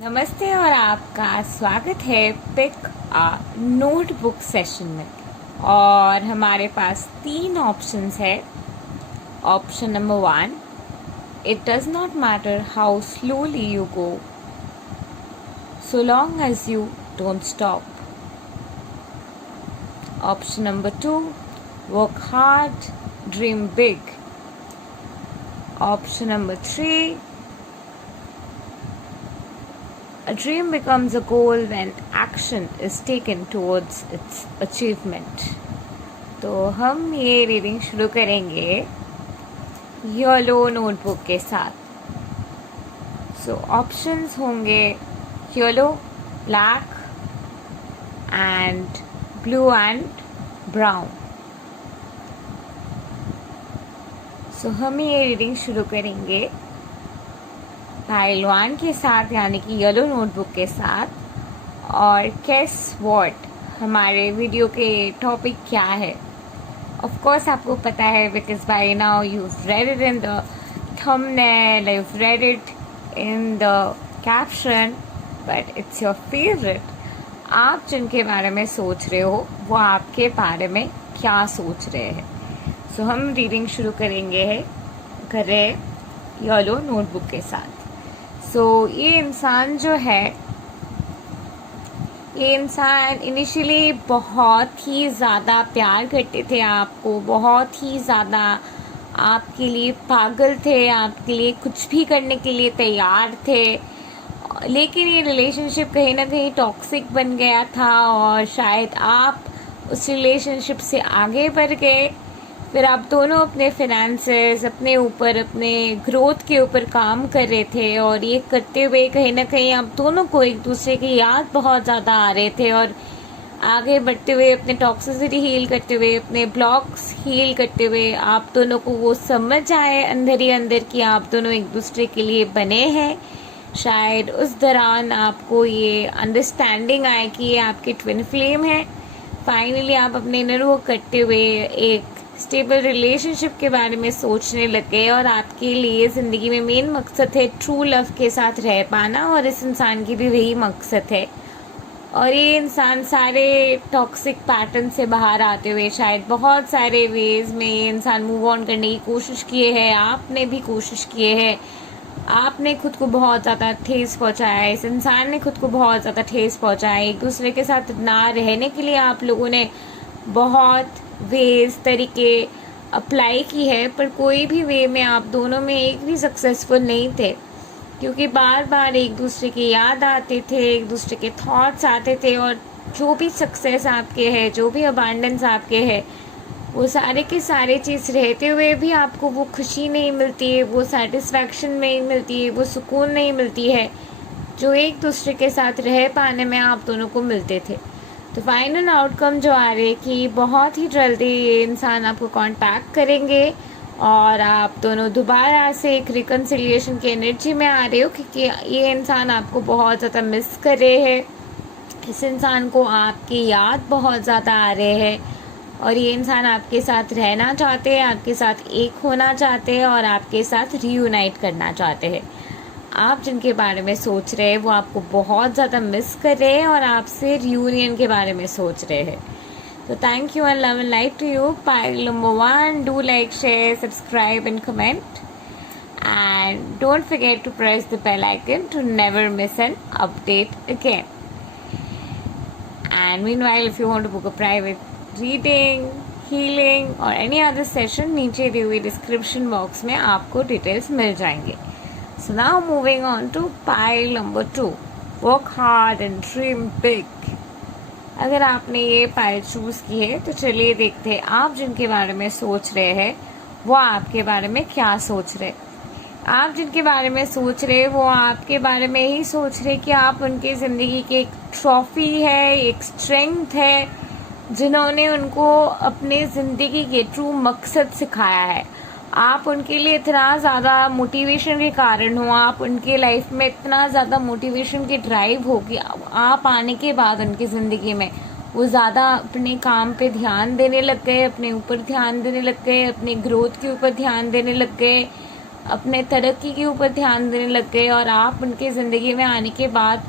नमस्ते और आपका स्वागत है पिक अ नोटबुक सेशन में। और हमारे पास 3 ऑप्शंस है। Option number 1, it does not matter how slowly you go so long as you don't stop. Option number 2, work hard, dream big. Option number 3, a dream becomes a goal when action is taken towards its achievement। तो हम ये reading शुरू करेंगे yellow notebook के साथ। So options होंगे yellow, black and blue and brown. So हम ये रीडिंग शुरू करेंगे पाइल 1 के साथ, यानी कि येलो नोटबुक के साथ। और गेस व्हाट, हमारे वीडियो के टॉपिक क्या है? ऑफ कोर्स आपको पता है, because by now you read it in the thumbnail, you read it in the caption, but it's your favourite. आप जिनके बारे में सोच रहे हो वो आपके बारे में क्या सोच रहे हैं। सो हम रीडिंग शुरू करेंगे येलो नोटबुक के साथ। सो ये इंसान जो है, ये इंसान इनिशियली बहुत ही ज़्यादा प्यार करते थे आपको, बहुत ही ज़्यादा आपके लिए पागल थे, आपके लिए कुछ भी करने के लिए तैयार थे। लेकिन ये रिलेशनशिप कहीं ना कहीं टॉक्सिक बन गया था और शायद आप उस रिलेशनशिप से आगे बढ़ गए। फिर आप दोनों अपने फिनेंसेस, अपने ऊपर, अपने ग्रोथ के ऊपर काम कर रहे थे। और ये करते हुए कहीं ना कहीं आप दोनों को एक दूसरे की याद बहुत ज़्यादा आ रहे थे। और आगे बढ़ते हुए, अपने टॉक्सिसिटी हील करते हुए, अपने ब्लॉक्स हील करते हुए, आप दोनों को वो समझ आए अंदर ही अंदर कि आप दोनों एक दूसरे के लिए बने हैं। शायद उस दौरान आपको ये अंडरस्टैंडिंग आए कि ये आपके ट्विन फ्लेम है। फाइनली आप अपने इनर वर्क करते हुए एक स्टेबल रिलेशनशिप के बारे में सोचने लग गए। और आपके लिए ज़िंदगी में मेन मकसद है ट्रू लव के साथ रह पाना, और इस इंसान की भी वही मकसद है। और ये इंसान सारे टॉक्सिक पैटर्न से बाहर आते हुए शायद बहुत सारे वेज में ये इंसान मूव ऑन करने की कोशिश किए है। आपने भी कोशिश किए है, आपने खुद को बहुत ज़्यादा ठेस पहुंचाया है, इस इंसान ने खुद को बहुत ज़्यादा ठेस पहुंचाया है। एक दूसरे के साथ ना रहने के लिए आप लोगों ने बहुत वेज, तरीके अप्लाई की है, पर कोई भी वे में आप दोनों में एक भी सक्सेसफुल नहीं थे। क्योंकि बार बार एक दूसरे की याद आते थे, एक दूसरे के थॉट्स आते थे। और जो भी सक्सेस आपके है, जो भी अबांडेंस आपके है, वो सारे के सारे चीज़ रहते हुए भी आपको वो खुशी नहीं मिलती है, वो सेटिस्फैक्शन नहीं मिलती है, वो सुकून नहीं मिलती है जो एक दूसरे के साथ रह पाने में आप दोनों को मिलते थे। तो फाइनल आउटकम जो आ रही है कि बहुत ही जल्दी ये इंसान आपको कांटेक्ट करेंगे और आप दोनों दोबारा से एक रिकन्सिलिएशन की एनर्जी में आ रहे हो, क्योंकि ये इंसान आपको बहुत ज़्यादा मिस कर रहे हैं। इस इंसान को आपकी याद बहुत ज़्यादा आ रहे हैं और ये इंसान आपके साथ रहना चाहते हैं, आपके साथ एक होना चाहते हैं और आपके साथ रीयूनाइट करना चाहते हैं। आप जिनके बारे में सोच रहे हैं वो आपको बहुत ज़्यादा मिस कर रहे हैं और आपसे रियूनियन के बारे में सोच रहे हैं। तो thank you and love and like to you. Pile number 1, do like, share, subscribe and comment, and don't forget to press the bell icon to never miss an update again. And meanwhile, if you want to book a private reading, healing or any other session, नीचे दी हुई description box में आपको details मिल जाएंगे। So now moving on to pile number 2, work hard and dream big। अगर आपने ये pile choose की है तो चलिए देखते हैं आप जिनके बारे में सोच रहे हैं वो आपके बारे में क्या सोच रहे। आप जिनके बारे में सोच रहे वो आपके बारे में ही सोच रहे कि आप उनकी ज़िंदगी की एक ट्रॉफी है, एक स्ट्रेंथ है, जिन्होंने उनको अपने ज़िंदगी के ट्रू मकसद सिखाया है। आप उनके लिए इतना ज़्यादा मोटिवेशन के कारण हो, आप उनके लाइफ में इतना ज़्यादा मोटिवेशन की ड्राइव हो कि आप आने के बाद उनकी ज़िंदगी में वो ज़्यादा अपने काम पे ध्यान देने लग गए, अपने ऊपर ध्यान देने लग गए, अपने ग्रोथ के ऊपर ध्यान देने लग गए। अपने तरक्की के ऊपर ध्यान देने लग गए, और आप उनके ज़िंदगी में आने के बाद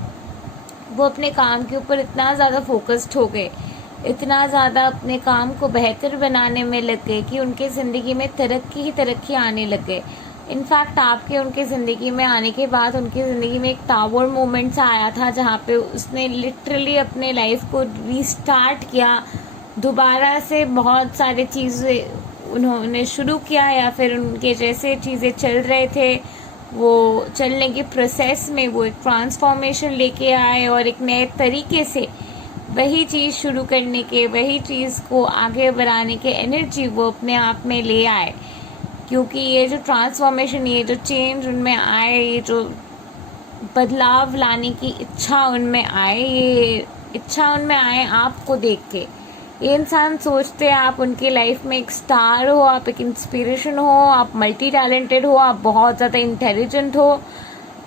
वो अपने काम के ऊपर इतना ज़्यादा फोकस्ड हो गए, इतना ज़्यादा अपने काम को बेहतर बनाने में लग गए कि उनके ज़िंदगी में तरक्की ही तरक्की आने लग गए। इनफैक्ट आपके उनके ज़िंदगी में आने के बाद उनकी ज़िंदगी में एक टावर मोमेंट सा आया था, जहाँ पे उसने लिटरली अपने लाइफ को रीस्टार्ट किया, दोबारा से बहुत सारी चीज़ें उन्होंने शुरू किया, या फिर उनके जैसे चीज़ें चल रहे थे वो चलने के प्रोसेस में वो एक ट्रांसफॉर्मेशन लेके आए, और एक नए तरीके से वही चीज़ शुरू करने के, वही चीज़ को आगे बढ़ाने के एनर्जी वो अपने आप में ले आए। क्योंकि ये जो ट्रांसफॉर्मेशन, ये जो चेंज उनमें आए, ये जो बदलाव लाने की इच्छा उनमें आए, ये इच्छा उनमें आए आपको देख के। ये इंसान सोचते हैं आप उनकी लाइफ में एक स्टार हो, आप एक इंस्पिरेशन हो, आप मल्टी टैलेंटेड हो, आप बहुत ज़्यादा इंटेलिजेंट हो,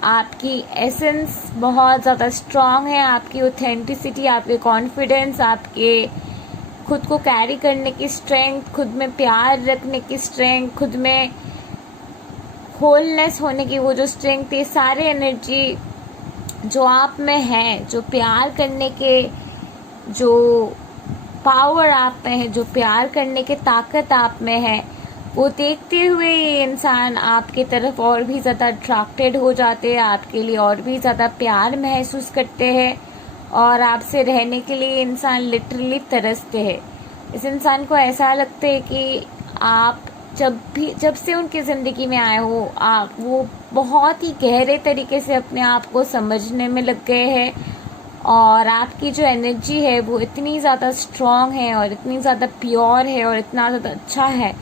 आपकी एसेंस बहुत ज़्यादा स्ट्रांग है, आपकी ऑथेंटिसिटी, आपके कॉन्फिडेंस, आपके खुद को कैरी करने की स्ट्रेंथ, खुद में प्यार रखने की स्ट्रेंथ, खुद में होलनेस होने की वो जो स्ट्रेंथ, ये सारे एनर्जी जो आप में है, जो प्यार करने के जो पावर आप में है, जो प्यार करने के ताकत आप में है, वो देखते हुए ये इंसान आपके तरफ और भी ज़्यादा अट्रैक्टेड हो जाते हैं, आपके लिए और भी ज़्यादा प्यार महसूस करते हैं, और आपसे रहने के लिए इंसान लिटरली तरसते हैं। इस इंसान को ऐसा लगता है कि आप जब से उनकी ज़िंदगी में आए हो, आप वो बहुत ही गहरे तरीके से अपने आप को समझने में लग गए हैं, और आपकी जो एनर्जी है वो इतनी ज़्यादा स्ट्रॉन्ग है और इतनी ज़्यादा प्योर है और इतना ज़्यादा अच्छा है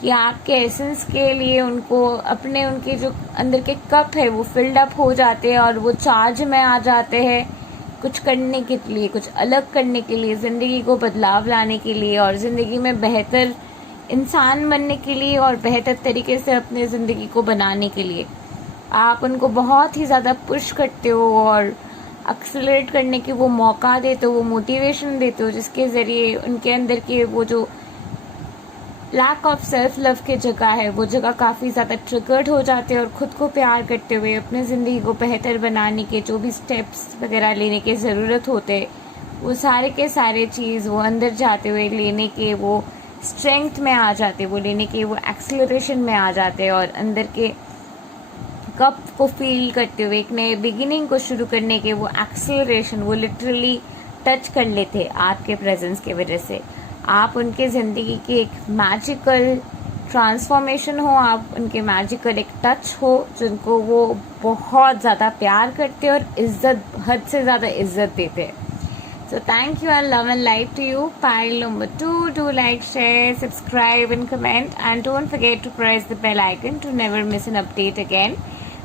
कि आपके एसेंस के लिए उनको अपने उनके जो अंदर के कप है वो फिल्ड अप हो जाते हैं, और वो चार्ज में आ जाते हैं कुछ करने के लिए, कुछ अलग करने के लिए, ज़िंदगी को बदलाव लाने के लिए, और ज़िंदगी में बेहतर इंसान बनने के लिए, और बेहतर तरीके से अपने ज़िंदगी को बनाने के लिए। आप उनको बहुत ही ज़्यादा पुश करते हो और एक्सेलरेट करने की वो मौका देते हो, वो मोटिवेशन देते हो, जिसके ज़रिए उनके अंदर के वो जो लैक ऑफ सेल्फ लव की जगह है, वो जगह काफ़ी ज़्यादा ट्रिगर्ड हो जाते हैं, और ख़ुद को प्यार करते हुए अपने ज़िंदगी को बेहतर बनाने के जो भी स्टेप्स वगैरह लेने की ज़रूरत होते, वो सारे के सारे चीज़ वो अंदर जाते हुए लेने के वो स्ट्रेंथ में आ जाते, वो लेने के वो एक्सेलरेशन में आ जाते, और अंदर के कप को फील करते हुए एक नए बिगिनिंग को शुरू करने के वो एक्सेलरेशन वो लिटरली टच कर लेते आपके प्रेजेंस की वजह से। आप उनके ज़िंदगी की एक मैजिकल ट्रांसफॉर्मेशन हो, आप उनके मैजिकल एक टच हो, जिनको वो बहुत ज़्यादा प्यार करते हैं और इज़्ज़त, हद से ज़्यादा इज़्ज़त देते हैं। So thank you and love and light to you. Pile number 2, do like, share, subscribe and comment, and don't forget to press the bell icon to never miss an update again.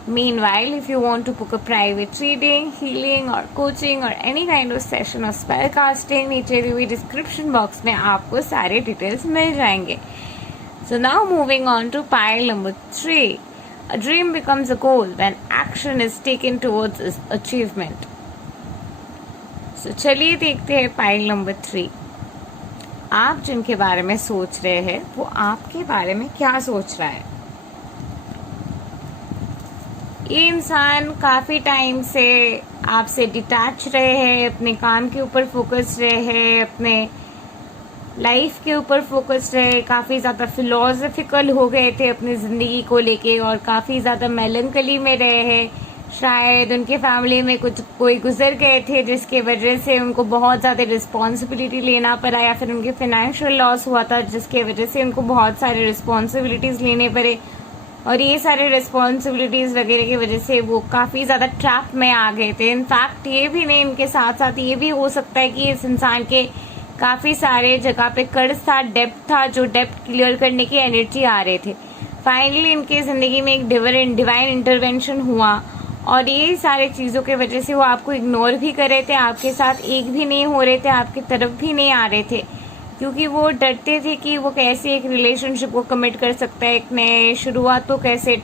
Meanwhile, if you want to book a private reading, healing or coaching or any kind of session or spell casting, नीचे दी हुई description box में आपको सारे details मिल जाएंगे. So now moving on to pile number 3. A dream becomes a goal when action is taken towards its achievement. तो चलिए देखते हैं पाइल नंबर 3। आप जिनके बारे में सोच रहे हैं वो आपके बारे में क्या सोच रहा है। ये इंसान काफ़ी टाइम से आपसे डिटैच रहे हैं, अपने काम के ऊपर फोकस रहे हैं, अपने लाइफ के ऊपर फोकस रहे, काफ़ी ज़्यादा फिलोसफिकल हो गए थे अपनी ज़िंदगी को लेके, और काफ़ी ज़्यादा मेलंकली में रहे हैं। शायद उनके फैमिली में कुछ कोई गुजर गए थे जिसके वजह से उनको बहुत ज़्यादा रिस्पॉन्सिबिलिटी लेना पड़ा, या फिर उनके फाइनेंशियल लॉस हुआ था जिसके वजह से उनको बहुत सारे रिस्पॉन्सिबिलिटीज़ लेने पड़े, और ये सारे रिस्पॉन्सिबिलिटीज़ वगैरह की वजह से वो काफ़ी ज़्यादा ट्रैप में आ गए थे। इनफैक्ट ये भी नहीं, इनके साथ साथ ये भी हो सकता है कि इस इंसान के काफ़ी सारे जगह पे कर्ज था, डेप्ट था, जो डेप्ट क्लियर करने की एनर्जी आ रहे थे। फाइनली इनके ज़िंदगी में एक डिवाइन इंटरवेंशन हुआ, और ये सारे चीज़ों के वजह से वो आपको इग्नोर भी कर रहे थे, आपके साथ एक भी नहीं हो रहे थे, आपकी तरफ भी नहीं आ रहे थे, क्योंकि वो डरते थे कि वो कैसे एक रिलेशनशिप को कमिट कर सकता है, एक नए शुरुआत को कैसे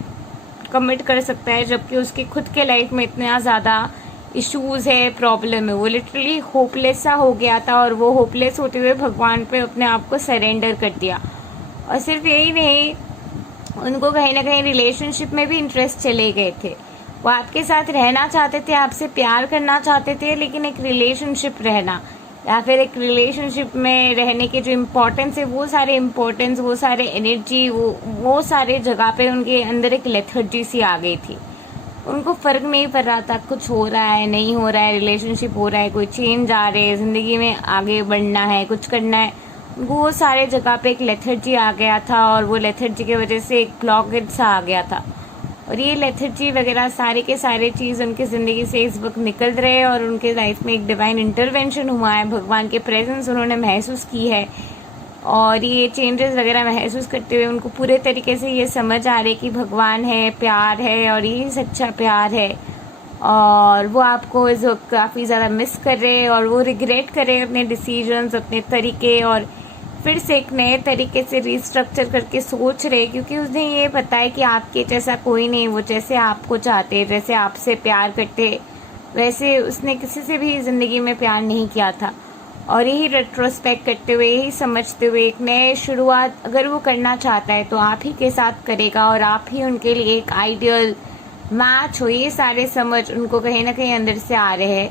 कमिट कर सकता है, जबकि उसकी खुद के लाइफ में इतना ज़्यादा इश्यूज़ है, प्रॉब्लम है। वो लिटरली होपलेस सा हो गया था, और वो होपलेस होते हुए भगवान पे अपने आप को सरेंडर कर दिया। और सिर्फ यही नहीं, उनको कहीं ना कहीं रिलेशनशिप में भी इंटरेस्ट चले गए थे। वो आपके साथ रहना चाहते थे, आपसे प्यार करना चाहते थे, लेकिन एक रिलेशनशिप रहना या फिर एक रिलेशनशिप में रहने के जो इम्पोर्टेंस है, वो सारे इम्पोर्टेंस, वो सारे एनर्जी, वो सारे जगह पे उनके अंदर एक लेथर्जी सी आ गई थी। उनको फर्क नहीं पड़ रहा था कुछ हो रहा है नहीं हो रहा है, रिलेशनशिप हो रहा है, कोई चेंज आ रहे हैं, ज़िंदगी में आगे बढ़ना है, कुछ करना है। उनको वो सारे जगह पे एक लेथर्जी आ गया था, और वो लेथर्जी की वजह से एक ब्लॉकेज सा आ गया था। और ये लेथर्जी वगैरह सारे के सारे चीज़ उनकी ज़िंदगी से इस वक्त निकल रहे हैं, और उनके लाइफ में एक डिवाइन इंटरवेंशन हुआ है, भगवान के प्रेजेंस उन्होंने महसूस की है। और ये चेंजेस वगैरह महसूस करते हुए उनको पूरे तरीके से ये समझ आ रही है कि भगवान है, प्यार है, और यही सच्चा प्यार है। और वो आपको इस वक्त काफ़ी ज़्यादा मिस कर रहे हैं, और वो रिग्रेट कर रहे हैं अपने डिसीजंस, अपने तरीके, और फिर से एक नए तरीके से रिस्ट्रक्चर करके सोच रहे, क्योंकि उसने ये पता है कि आपके जैसा कोई नहीं। वो जैसे आपको चाहते, जैसे आपसे प्यार करते, वैसे उसने किसी से भी ज़िंदगी में प्यार नहीं किया था। और यही रेट्रोस्पेक्ट करते हुए, यही समझते हुए एक नए शुरुआत अगर वो करना चाहता है तो आप ही के साथ करेगा, और आप ही उनके लिए एक आइडियल मैच हो। ये सारे समझ उनको कहीं ना कहीं अंदर से आ रहे हैं,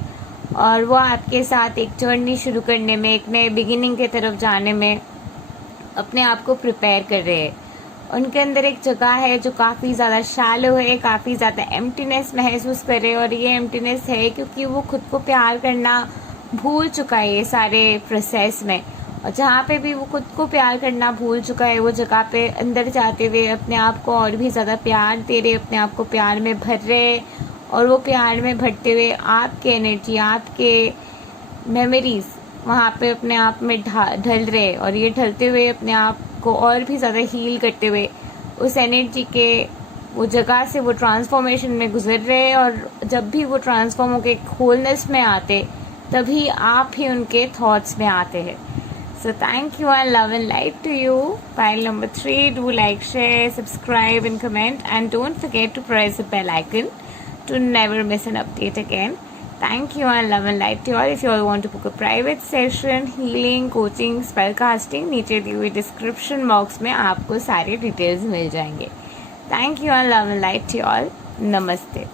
और वो आपके साथ एक जर्नी शुरू करने में, एक नए बिगिनिंग की तरफ जाने में अपने आप को प्रिपेयर कर रहे हैं। उनके अंदर एक जगह है जो काफ़ी ज़्यादा शैलो है, काफ़ी ज़्यादा एम्प्टीनेस महसूस कर रहे हैं, और ये एम्प्टीनेस है क्योंकि वो खुद को प्यार करना भूल चुका है ये सारे प्रोसेस में। और जहाँ पे भी वो खुद को प्यार करना भूल चुका है, वो जगह पे अंदर जाते हुए अपने आप को और भी ज़्यादा प्यार दे रहे, अपने आप को प्यार में भर रहे, और वो प्यार में भरते हुए आपके एनर्जी, आपके मेमोरीज वहाँ पे अपने आप में ढल रहे, और ये ढलते हुए अपने आप को और भी ज़्यादा हील करते हुए उस एनर्जी के वो जगह से वो ट्रांसफॉर्मेशन में गुजर रहे। और जब भी वो ट्रांसफॉर्म होकर होलनेस में आते, तभी आप ही उनके थॉट्स में आते हैं। So thank you and love and light to you. File number 3, do like, share, subscribe and comment, and don't forget to press the bell icon to never miss an update again. Thank you and love and light to you all. If you all want to book a private session, healing, coaching, spell casting, नीचे दी हुई description box में आपको सारे details मिल जाएंगे। Thank you and love and light to you all. नमस्ते।